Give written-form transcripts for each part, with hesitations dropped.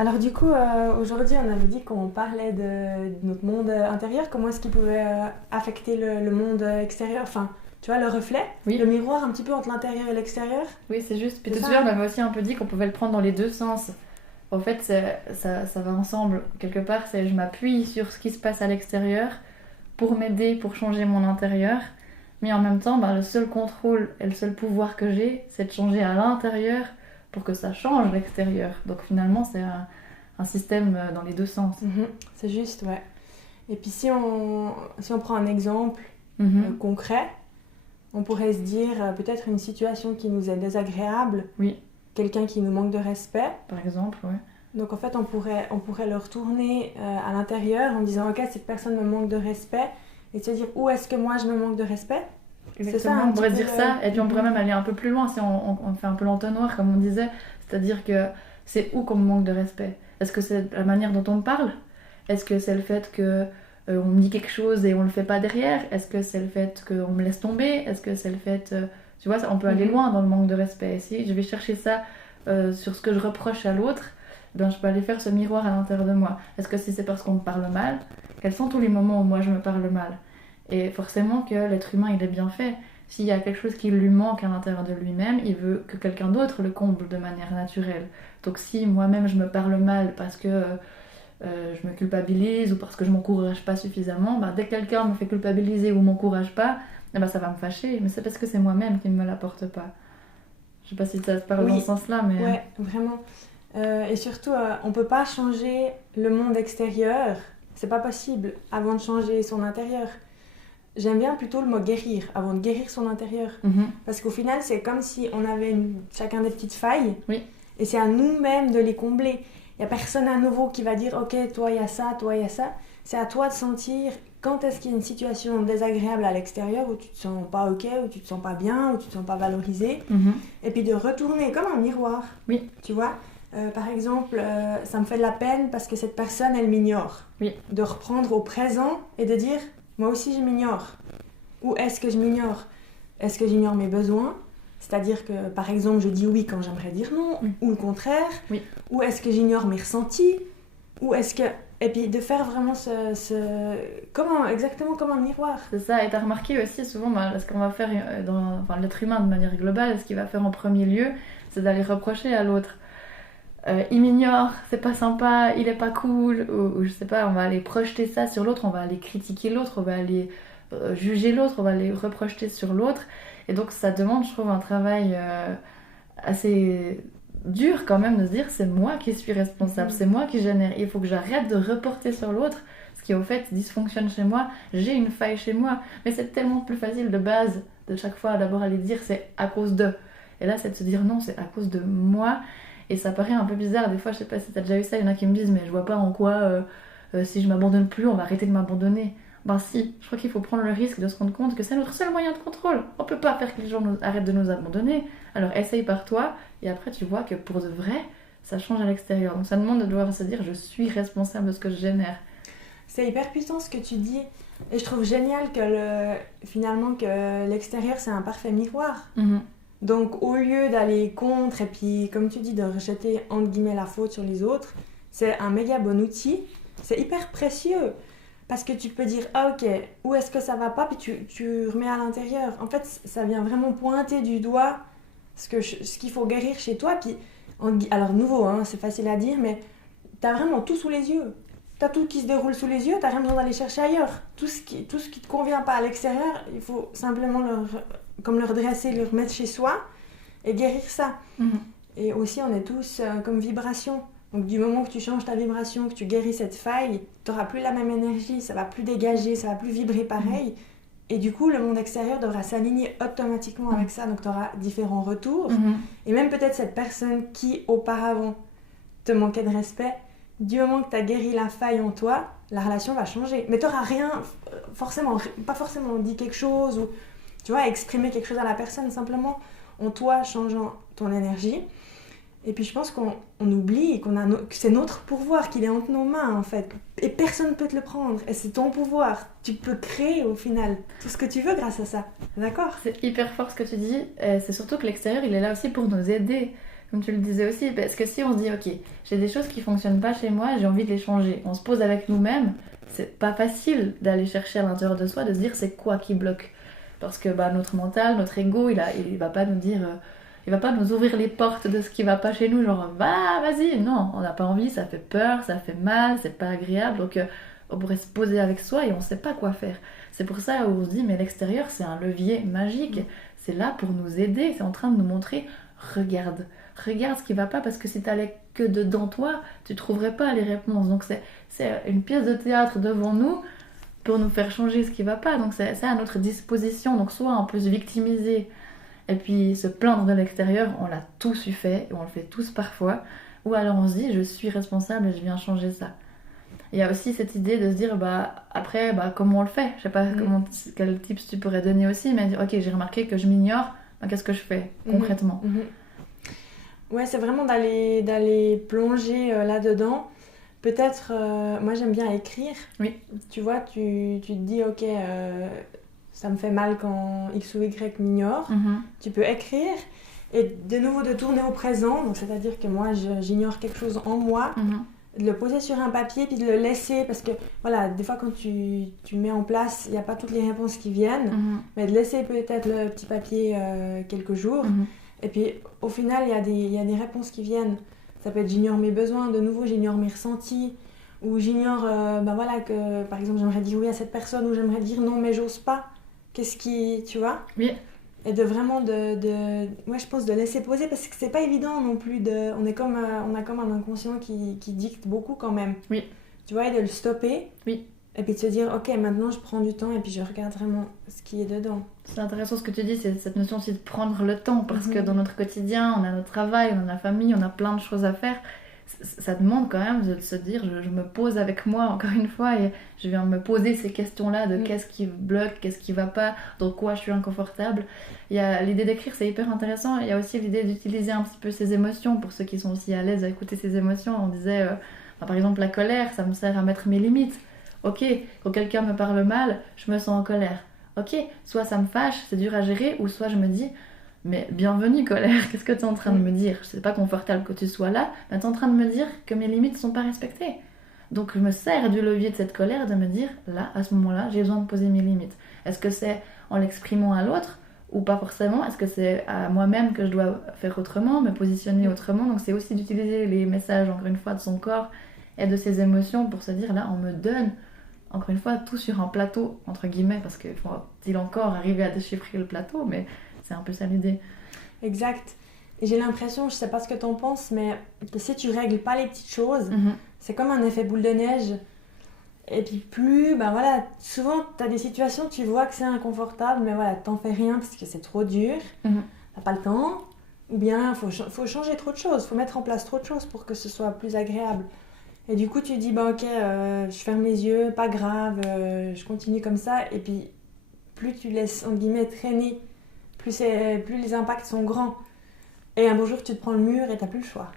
Alors du coup, aujourd'hui, on avait dit qu'on parlait de notre monde intérieur. Comment est-ce qu'il pouvait affecter le monde extérieur? Enfin, tu vois, le reflet, le Oui, miroir un petit peu entre l'intérieur et l'extérieur. oui, c'est juste. Puis C'est tout ça, à l'heure, on hein? avait aussi un peu dit qu'on pouvait le prendre dans les deux sens. En fait, ça va ensemble. Quelque part, c'est je m'appuie sur ce qui se passe à l'extérieur pour m'aider, pour changer mon intérieur. Mais en même temps, le seul contrôle et le seul pouvoir que j'ai, c'est de changer à l'intérieur pour que ça change l'extérieur. Donc finalement, c'est un système dans les deux sens. Mhm, c'est juste, ouais. Et puis si on prend un exemple Mhm. concret, on pourrait se dire peut-être une situation qui nous est désagréable, Oui, quelqu'un qui nous manque de respect. par exemple, ouais. Donc en fait, on pourrait le retourner à l'intérieur en disant ok, cette personne me manque de respect et se dire où est-ce que moi je me manque de respect. C'est ça Exactement, un on petit pourrait peu dire ça, et puis on pourrait même aller un peu plus loin si on fait un peu l'entonnoir, comme on disait. C'est-à-dire que c'est où qu'on me manque de respect? Est-ce que c'est la manière dont on me parle? Est-ce que c'est le fait que on me dit quelque chose et on le fait pas derrière? Est-ce que c'est le fait qu'on me laisse tomber? Est-ce que c'est le fait... tu vois, on peut aller Mhm. loin dans le manque de respect. Et si je vais chercher ça sur ce que je reproche à l'autre, ben, je peux aller faire ce miroir à l'intérieur de moi. Est-ce que si c'est parce qu'on me parle mal? Quels sont tous les moments où moi je me parle mal? Et forcément que l'être humain, il est bien fait. S'il y a quelque chose qui lui manque à l'intérieur de lui-même, il veut que quelqu'un d'autre le comble de manière naturelle. Donc si moi-même je me parle mal parce que je me culpabilise ou parce que je m'encourage pas suffisamment, dès que quelqu'un me fait culpabiliser ou m'encourage pas, ça va me fâcher. Mais c'est parce que c'est moi-même qui ne me l'apporte pas. Je sais pas si ça te parle dans ce Oui, sens-là, mais... ouais, vraiment. Et surtout, on peut pas changer le monde extérieur, c'est pas possible avant de changer son intérieur. J'aime bien plutôt le mot guérir, avant de guérir son intérieur. Mhm. Parce qu'au final, c'est comme si on avait chacun des petites failles, Oui, et c'est à nous-mêmes de les combler. Il n'y a personne à nouveau qui va dire, ok, toi, il y a ça, toi, il y a ça. C'est à toi de sentir quand est-ce qu'il y a une situation désagréable à l'extérieur où tu te sens pas ok, où tu te sens pas bien, où tu te sens pas valorisé. mhm. Et puis de retourner comme un miroir, Oui, tu vois. Par exemple, ça me fait de la peine parce que cette personne, elle m'ignore. oui. De reprendre au présent et de dire, moi aussi je m'ignore. Ou est-ce que je m'ignore? Est-ce que j'ignore mes besoins? C'est-à-dire que, par exemple, je dis oui quand j'aimerais dire non, Oui. ou le contraire. Oui. Ou est-ce que j'ignore mes ressentis? Ou est-ce que... Et puis de faire vraiment exactement comme un miroir. C'est ça, et t'as remarqué aussi souvent ce qu'on va faire enfin, l'être humain de manière globale, ce qu'il va faire en premier lieu, c'est d'aller reprocher à l'autre. Il m'ignore, c'est pas sympa, il est pas cool, ou je sais pas, on va aller projeter ça sur l'autre, on va aller critiquer l'autre, on va aller juger l'autre, on va aller reprojeter sur l'autre. Et donc ça demande, je trouve, un travail assez dur quand même de se dire c'est moi qui suis responsable, Mhm. c'est moi qui génère. Il faut que j'arrête de reporter sur l'autre ce qui au fait dysfonctionne chez moi. J'ai une faille chez moi, mais c'est tellement plus facile de base de chaque fois d'abord aller dire c'est à cause de. Et là c'est de se dire non, c'est à cause de moi. Et ça paraît un peu bizarre des fois, je sais pas si t'as déjà eu ça, il y en a qui me disent mais je vois pas en quoi si je m'abandonne plus on va arrêter de m'abandonner. Ben si, je crois qu'il faut prendre le risque de se rendre compte que c'est notre seul moyen de contrôle. On peut pas faire que les gens arrêtent de nous abandonner. Alors essaye par toi, et après tu vois que pour de vrai, ça change à l'extérieur. Donc ça demande de devoir se dire je suis responsable de ce que je génère. C'est hyper puissant ce que tu dis. Et je trouve génial finalement que l'extérieur, c'est un parfait miroir. Mhm. Donc au lieu d'aller contre et puis comme tu dis de rejeter entre guillemets la faute sur les autres, c'est un méga bon outil. C'est hyper précieux parce que tu peux dire ah ok, où est-ce que ça va pas puis tu remets à l'intérieur. En fait ça vient vraiment pointer du doigt ce qu'il faut guérir chez toi. Puis alors nouveau hein, c'est facile à dire mais t'as vraiment tout sous les yeux. T'as tout qui se déroule sous les yeux, t'as rien besoin d'aller chercher ailleurs. Tout ce qui te convient pas à l'extérieur, il faut simplement comme le redresser, le remettre chez soi et guérir ça. Mhm. Et aussi, on est tous comme vibration. Donc, du moment que tu changes ta vibration, que tu guéris cette faille, tu n'auras plus la même énergie, ça va plus dégager, ça va plus vibrer pareil. Et du coup, le monde extérieur devra s'aligner automatiquement avec ça. Donc, tu auras différents retours. Mhm. Et même peut-être cette personne qui, auparavant, te manquait de respect, du moment que tu as guéri la faille en toi, la relation va changer. Mais tu n'auras rien, forcément, pas forcément dit quelque chose ou tu vois, exprimer quelque chose à la personne simplement en toi changeant ton énergie. Et puis je pense qu'on oublie que c'est notre pouvoir, qu'il est entre nos mains en fait. Et personne ne peut te le prendre. Et c'est ton pouvoir. Tu peux créer au final tout ce que tu veux grâce à ça. D'accord? C'est hyper fort ce que tu dis. C'est surtout que l'extérieur, il est là aussi pour nous aider. Comme tu le disais aussi, parce que si on se dit, ok, j'ai des choses qui fonctionnent pas chez moi, j'ai envie de les changer, on se pose avec nous-mêmes, c'est pas facile d'aller chercher à l'intérieur de soi, de se dire c'est quoi qui bloque. Parce que notre mental, notre ego, il va pas nous dire, il va pas nous ouvrir les portes de ce qui va pas chez nous, genre va, vas-y, non, on n'a pas envie, ça fait peur, ça fait mal, c'est pas agréable, donc on pourrait se poser avec soi et on sait pas quoi faire. C'est pour ça où on se dit, mais l'extérieur c'est un levier magique, c'est là pour nous aider, c'est en train de nous montrer, regarde. Regarde ce qui va pas parce que si t'allais que dedans toi, tu trouverais pas les réponses. Donc c'est une pièce de théâtre devant nous pour nous faire changer ce qui va pas. Donc c'est à notre disposition. Donc soit on peut se victimiser et puis se plaindre de l'extérieur, on l'a tous eu fait, et on le fait tous parfois. Ou alors on se dit je suis responsable et je viens changer ça. Il y a aussi cette idée de se dire après comment on le fait. Je sais pas quel tips tu pourrais donner aussi, mais dire ok j'ai remarqué que je m'ignore, qu'est-ce que je fais concrètement? Ouais, c'est vraiment d'aller plonger là-dedans. Peut-être, moi j'aime bien écrire. Oui. Tu vois, tu te dis, ok, ça me fait mal quand X ou Y m'ignore. Tu peux écrire et de nouveau de tourner au présent. Donc, c'est-à-dire que moi, j'ignore quelque chose en moi, de le poser sur un papier puis de le laisser. Parce que, voilà, des fois quand tu mets en place, il n'y a pas toutes les réponses qui viennent. Mais de laisser peut-être le petit papier quelques jours. Et puis au final, il y a des réponses qui viennent. Ça peut être j'ignore mes besoins, de nouveau j'ignore mes ressentis, ou j'ignore voilà, que par exemple j'aimerais dire oui à cette personne, ou j'aimerais dire non mais j'ose pas. Qu'est-ce qui, tu vois? Oui. Et de vraiment ouais, je pense de laisser poser parce que c'est pas évident non plus on a comme un inconscient qui dicte beaucoup quand même. Oui. Tu vois, et de le stopper. Oui. Et puis de se dire, ok, maintenant je prends du temps et puis je regarde vraiment ce qui est dedans. C'est intéressant ce que tu dis, c'est cette notion aussi de prendre le temps, parce que dans notre quotidien, on a notre travail, on a la famille, on a plein de choses à faire. Ça demande quand même de se dire, je me pose avec moi encore une fois et je viens me poser ces questions-là de qu'est-ce qui bloque, qu'est-ce qui va pas, dans quoi je suis inconfortable. Il y a l'idée d'écrire, c'est hyper intéressant. Il y a aussi l'idée d'utiliser un petit peu ses émotions pour ceux qui sont aussi à l'aise à écouter ses émotions. On disait, par exemple, la colère, ça me sert à mettre mes limites. Ok, quand quelqu'un me parle mal, je me sens en colère. Ok, soit ça me fâche, c'est dur à gérer, ou soit je me dis, mais bienvenue colère, qu'est-ce que tu es en train de me dire? C'est pas confortable que tu sois là, mais tu es en train de me dire que mes limites sont pas respectées. Donc je me sers du levier de cette colère de me dire, là, à ce moment-là, j'ai besoin de poser mes limites. Est-ce que c'est en l'exprimant à l'autre, ou pas forcément? Est-ce que c'est à moi-même que je dois faire autrement, me positionner autrement? Donc c'est aussi d'utiliser les messages, encore une fois, de son corps et de ses émotions pour se dire, là, on me donne encore une fois, tout sur un plateau, entre guillemets, parce qu'il faut-il encore arriver à déchiffrer le plateau, mais c'est un peu ça l'idée. Exact. Et j'ai l'impression, je sais pas ce que t'en penses, mais que si tu règles pas les petites choses, c'est comme un effet boule de neige. Et puis plus, voilà, souvent t'as des situations, tu vois que c'est inconfortable, mais voilà, t'en fais rien parce que c'est trop dur, t'as pas le temps, ou bien faut changer trop de choses, faut mettre en place trop de choses pour que ce soit plus agréable. Et du coup, tu dis, ok, je ferme les yeux, pas grave, je continue comme ça. Et puis, plus tu laisses, entre guillemets, traîner, plus les impacts sont grands. Et un beau jour, tu te prends le mur et t'as plus le choix.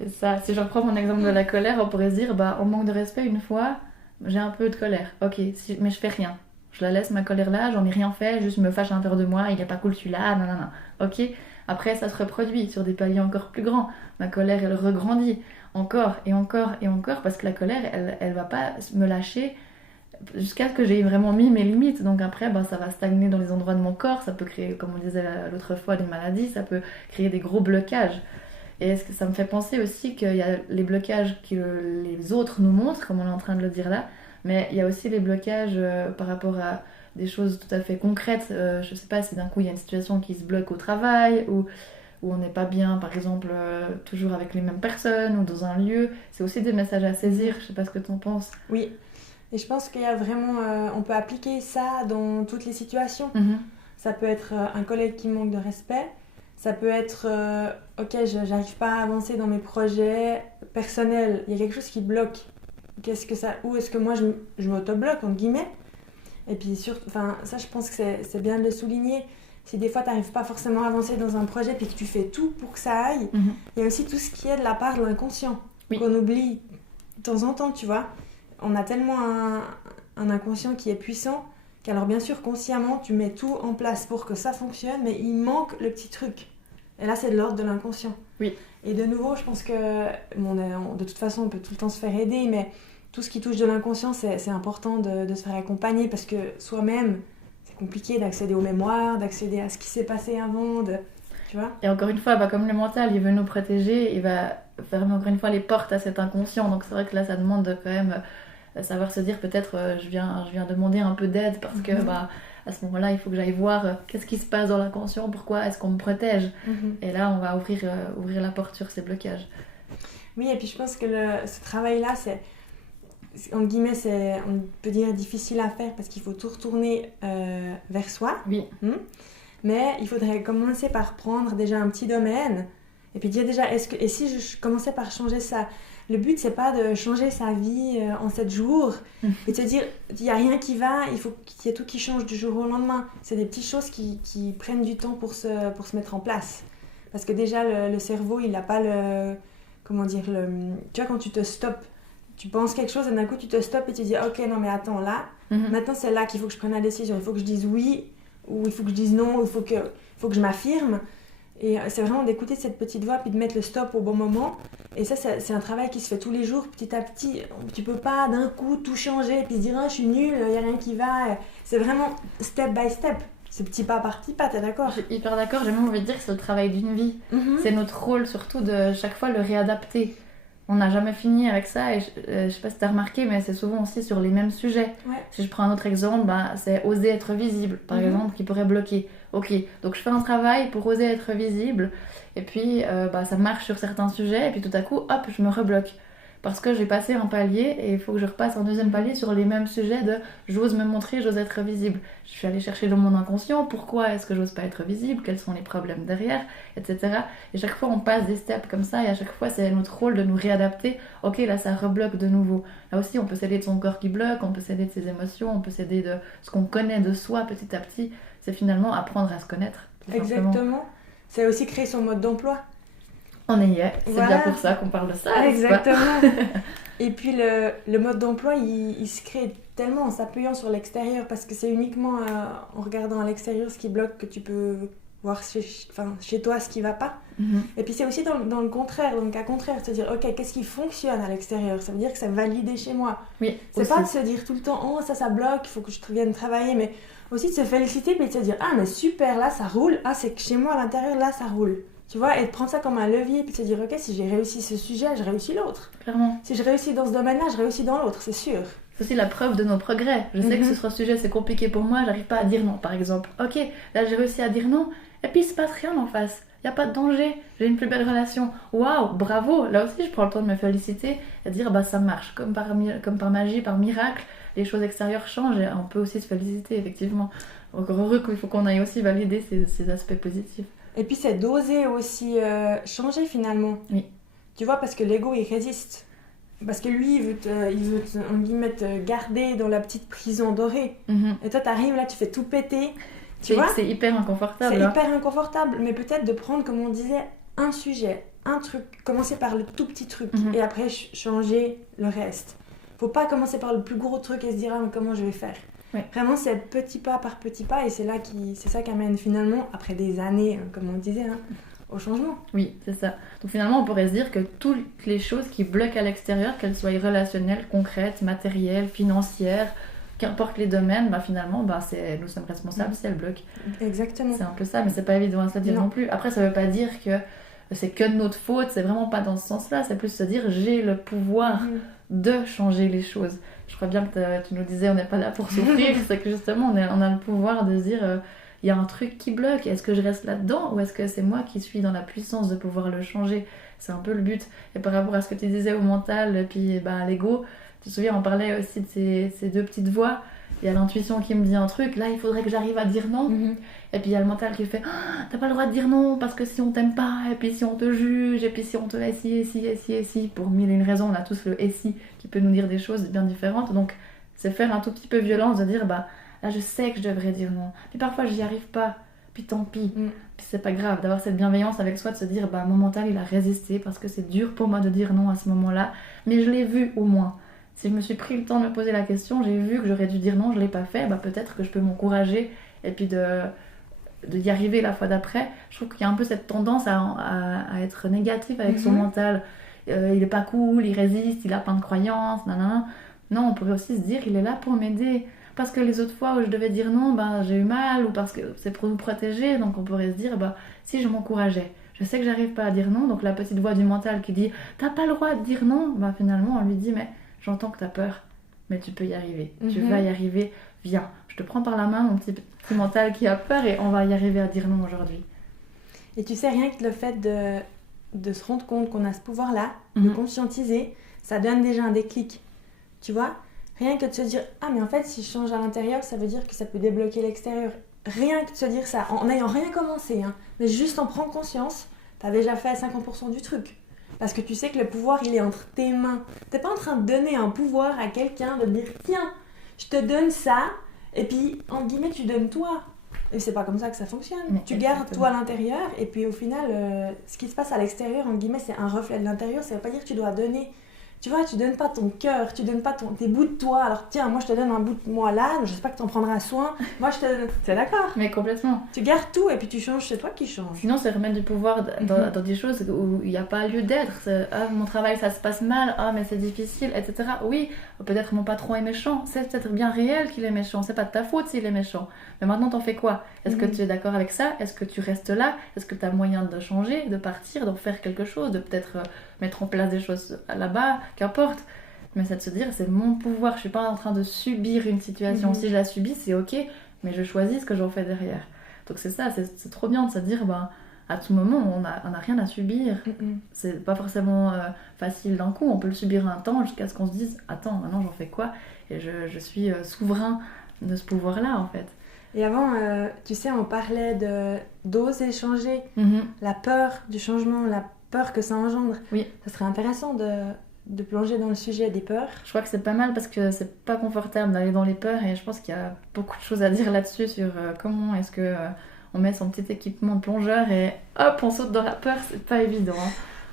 C'est ça. Si je reprends mon exemple de la colère, on pourrait se dire, on manque de respect une fois, j'ai un peu de colère. Ok, mais je fais rien. Je la laisse, ma colère là, j'en ai rien fait, juste me fâche à l'intérieur de moi, il est pas cool celui-là, non. Ok, après ça se reproduit sur des paliers encore plus grands. Ma colère, elle regrandit. Encore et encore et encore, parce que la colère, elle va pas me lâcher jusqu'à ce que j'ai vraiment mis mes limites. Donc après, ça va stagner dans les endroits de mon corps, ça peut créer, comme on disait l'autre fois, des maladies, ça peut créer des gros blocages. Et ça me fait penser aussi qu'il y a les blocages que les autres nous montrent, comme on est en train de le dire là, mais il y a aussi les blocages par rapport à des choses tout à fait concrètes. Je sais pas si d'un coup il y a une situation qui se bloque au travail, ou où on n'est pas bien, par exemple, toujours avec les mêmes personnes ou dans un lieu. C'est aussi des messages à saisir, je sais pas ce que tu en penses. Oui, et je pense qu'il y a vraiment... on peut appliquer ça dans toutes les situations. Ça peut être un collègue qui manque de respect, ça peut être, ok, j'arrive pas à avancer dans mes projets personnels, il y a quelque chose qui bloque. Où est-ce que moi je m'auto-bloque, entre guillemets. Et puis surtout, ça je pense que c'est bien de le souligner. Si des fois tu n'arrives pas forcément à avancer dans un projet puis que tu fais tout pour que ça aille, il y a aussi tout ce qui est de la part de l'inconscient, qu'on oublie de temps en temps, tu vois. On a tellement un inconscient qui est puissant qu'alors bien sûr consciemment tu mets tout en place pour que ça fonctionne, mais il manque le petit truc. Et là, c'est de l'ordre de l'inconscient. Oui. Et de nouveau, je pense que de toute façon, on peut tout le temps se faire aider, mais tout ce qui touche de l'inconscient, c'est important de se faire accompagner parce que soi-même, c'est compliqué d'accéder aux mémoires, d'accéder à ce qui s'est passé avant, tu vois. Et encore une fois, comme le mental, il veut nous protéger, il va fermer encore une fois les portes à cet inconscient. Donc c'est vrai que là, ça demande de quand même savoir se dire peut-être je viens demander un peu d'aide parce que à ce moment-là, il faut que j'aille voir qu'est-ce qui se passe dans l'inconscient, pourquoi est-ce qu'on me protège. Et là, on va ouvrir la porte sur ces blocages. Oui, et puis je pense que ce travail-là, en guillemets, on peut dire difficile à faire parce qu'il faut tout retourner vers soi. Oui. Mais il faudrait commencer par prendre déjà un petit domaine et puis dire déjà, et si je commençais par changer ça? Le but, c'est pas de changer sa vie en 7 jours et de se dire, il n'y a rien qui va, il faut qu'il y ait tout qui change du jour au lendemain. C'est des petites choses qui prennent du temps pour se mettre en place. Parce que déjà, le cerveau, il n'a pas comment dire, tu vois, quand tu te stoppes, tu penses quelque chose et d'un coup, tu te stoppes et tu dis, ok, non, mais attends, là, maintenant, c'est là qu'il faut que je prenne la décision. Il faut que je dise oui, ou il faut que je dise non, ou il faut que je m'affirme. Et c'est vraiment d'écouter cette petite voix puis de mettre le stop au bon moment. Et ça, c'est un travail qui se fait tous les jours, petit à petit. Tu peux pas d'un coup tout changer et puis se dire je suis nulle, il n'y a rien qui va. C'est vraiment step by step. C'est petit pas par petit pas, t'es d'accord? Je suis hyper d'accord, j'ai même envie de dire que c'est le travail d'une vie. C'est notre rôle surtout de chaque fois le réadapter. On n'a jamais fini avec ça et je sais pas si tu as remarqué, mais c'est souvent aussi sur les mêmes sujets. Ouais. Si je prends un autre exemple, c'est oser être visible, par exemple, qui pourrait bloquer. Ok, donc je fais un travail pour oser être visible et puis ça marche sur certains sujets et puis tout à coup, hop, je me rebloque. Parce que j'ai passé un palier et il faut que je repasse un deuxième palier sur les mêmes sujets de j'ose me montrer, j'ose être visible. Je suis allée chercher dans mon inconscient pourquoi est-ce que j'ose pas être visible, quels sont les problèmes derrière, etc. Et chaque fois on passe des steps comme ça et à chaque fois c'est notre rôle de nous réadapter. Ok, là ça rebloque de nouveau. Là aussi on peut s'aider de son corps qui bloque, on peut s'aider de ses émotions, on peut s'aider de ce qu'on connaît de soi petit à petit. C'est finalement apprendre à se connaître. Exactement. C'est aussi créer son mode d'emploi. On y est, c'est voilà. bien pour ça qu'on parle de ça. Exactement. Et puis le mode d'emploi, il se crée tellement en s'appuyant sur l'extérieur parce que c'est uniquement en regardant à l'extérieur ce qui bloque que tu peux voir chez toi ce qui va pas. Et puis c'est aussi dans le contraire, donc à contraire, se dire ok, qu'est-ce qui fonctionne à l'extérieur? Ça veut dire que c'est validé chez moi. Oui, c'est aussi. pas de se dire tout le temps oh ça bloque, il faut que je vienne travailler, mais aussi de se féliciter puis de se dire ah mais super, là ça roule, ah c'est que chez moi à l'intérieur là ça roule. Tu vois, et de prendre ça comme un levier puis de se dire ok, si j'ai réussi ce sujet, je réussis l'autre. Clairement. Si je réussis dans ce domaine-là, je réussis dans l'autre, c'est sûr. C'est aussi la preuve de nos progrès. Je sais que ce sujet c'est compliqué pour moi, j'arrive pas à dire non par exemple. Ok, là j'ai réussi à dire non, et puis il se passe rien en face. Il n'y a pas de danger, j'ai une plus belle relation. Waouh, bravo. Là aussi je prends le temps de me féliciter et de dire ça marche. Comme par magie, par miracle, les choses extérieures changent et on peut aussi se féliciter effectivement. Encore heureux qu'il faut qu'on aille aussi valider ces aspects positifs. Et puis c'est d'oser aussi changer finalement. Oui. Tu vois, parce que l'ego il résiste. Parce que lui il veut en guillemets te garder dans la petite prison dorée. Et toi t'arrives là, tu fais tout péter. Tu vois, c'est hyper inconfortable. C'est hyper inconfortable, mais peut-être de prendre, comme on disait, un sujet, un truc, commencer par le tout petit truc et après changer le reste. Faut pas commencer par le plus gros truc et se dire ah mais comment je vais faire. Ouais. Vraiment c'est petit pas par petit pas et c'est ça qui amène finalement, après des années, comme on disait, au changement. Oui, c'est ça. Donc finalement on pourrait se dire que toutes les choses qui bloquent à l'extérieur, qu'elles soient relationnelles, concrètes, matérielles, financières, qu'importe les domaines, finalement, nous sommes responsables si elles bloquent. Exactement. C'est un peu ça, mais c'est pas évident à se dire non plus. Après, ça veut pas dire que c'est que de notre faute, c'est vraiment pas dans ce sens-là. C'est plus se dire j'ai le pouvoir de changer les choses. Je crois bien que tu nous disais on n'est pas là pour souffrir, c'est que justement on a le pouvoir de se dire il y a un truc qui bloque, est-ce que je reste là-dedans ou est-ce que c'est moi qui suis dans la puissance de pouvoir le changer? C'est un peu le but. Et par rapport à ce que tu disais au mental et puis à l'ego, tu te souviens, on parlait aussi de ces deux petites voix. Il y a l'intuition qui me dit un truc, là il faudrait que j'arrive à dire non. Et puis il y a le mental qui fait t'as pas le droit de dire non parce que si on t'aime pas, et puis si on te juge, et puis si on te et si, pour mille et une raisons, on a tous le et si qui peut nous dire des choses bien différentes. Donc c'est faire un tout petit peu violence de dire là je sais que je devrais dire non. Puis parfois j'y arrive pas, puis tant pis. Puis c'est pas grave d'avoir cette bienveillance avec soi, de se dire mon mental il a résisté parce que c'est dur pour moi de dire non à ce moment-là, mais je l'ai vu au moins. Si je me suis pris le temps de me poser la question, j'ai vu que j'aurais dû dire non, je l'ai pas fait, peut-être que je peux m'encourager et puis de d'y arriver la fois d'après, je trouve qu'il y a un peu cette tendance à être négatif avec son mental. Il est pas cool, il résiste, il a plein de croyances, nanana. Non, on pourrait aussi se dire, il est là pour m'aider. Parce que les autres fois où je devais dire non, j'ai eu mal, ou parce que c'est pour nous protéger, donc on pourrait se dire, si je m'encourageais, je sais que j'arrive pas à dire non, donc la petite voix du mental qui dit, t'as pas le droit de dire non, finalement on lui dit, mais j'entends que t'as peur, mais tu peux y arriver, tu vas y arriver, viens, je te prends par la main, mon petit mental qui a peur, et on va y arriver à dire non aujourd'hui. Et tu sais, rien que le fait de se rendre compte qu'on a ce pouvoir-là, de conscientiser, ça donne déjà un déclic, tu vois. Rien que de se dire, ah mais en fait si je change à l'intérieur, ça veut dire que ça peut débloquer l'extérieur. Rien que de se dire ça, en n'ayant rien commencé, mais juste en prenant conscience, t'as déjà fait 50% du truc. Parce que tu sais que le pouvoir, il est entre tes mains. T'es pas en train de donner un pouvoir à quelqu'un, de dire, tiens, je te donne ça, et puis, entre guillemets, tu donnes toi. Et c'est pas comme ça que ça fonctionne. Mais tu gardes toi à l'intérieur, et puis au final, ce qui se passe à l'extérieur, entre guillemets, c'est un reflet de l'intérieur. Ça veut pas dire que tu dois donner. Tu vois, tu donnes pas ton cœur, tu donnes pas tes bouts de toi. Alors tiens, moi je te donne un bout de moi là, j'espère que tu en prendras soin. Moi je te donne... T'es d'accord? Mais complètement. Tu gardes tout et puis tu changes, c'est toi qui changes. Sinon, c'est remettre du pouvoir dans des choses où il n'y a pas lieu d'être. Mon travail ça se passe mal, mais c'est difficile, etc. Oui, peut-être mon patron est méchant, c'est peut-être bien réel qu'il est méchant, c'est pas de ta faute s'il est méchant. Mais maintenant, t'en fais quoi? Est-ce que tu es d'accord avec ça? Est-ce que tu restes là? Est-ce que tu as moyen de changer, de partir, d'en faire quelque chose, de peut-être mettre en place des choses là-bas, qu'importe. Mais c'est de se dire, c'est mon pouvoir, je suis pas en train de subir une situation. Si je la subis, c'est ok, mais je choisis ce que j'en fais derrière. Donc c'est ça, c'est trop bien de se dire, à tout moment, on n'a rien à subir. C'est pas forcément facile d'un coup, on peut le subir un temps jusqu'à ce qu'on se dise, attends, maintenant j'en fais quoi? Et je suis souverain de ce pouvoir-là, en fait. Et avant, tu sais, on parlait d'oser changer, la peur du changement, la peur que ça engendre. Oui. Ça serait intéressant de plonger dans le sujet des peurs. Je crois que c'est pas mal parce que c'est pas confortable d'aller dans les peurs et je pense qu'il y a beaucoup de choses à dire là-dessus sur comment est-ce que on met son petit équipement de plongeur et hop, on saute dans la peur, c'est pas évident.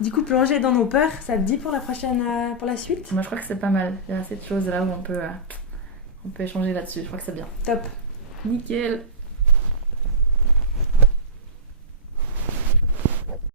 Du coup, plonger dans nos peurs, ça te dit pour la suite? Moi, je crois que c'est pas mal. Il y a assez de choses là où on peut échanger là-dessus. Je crois que c'est bien. Top. Nickel.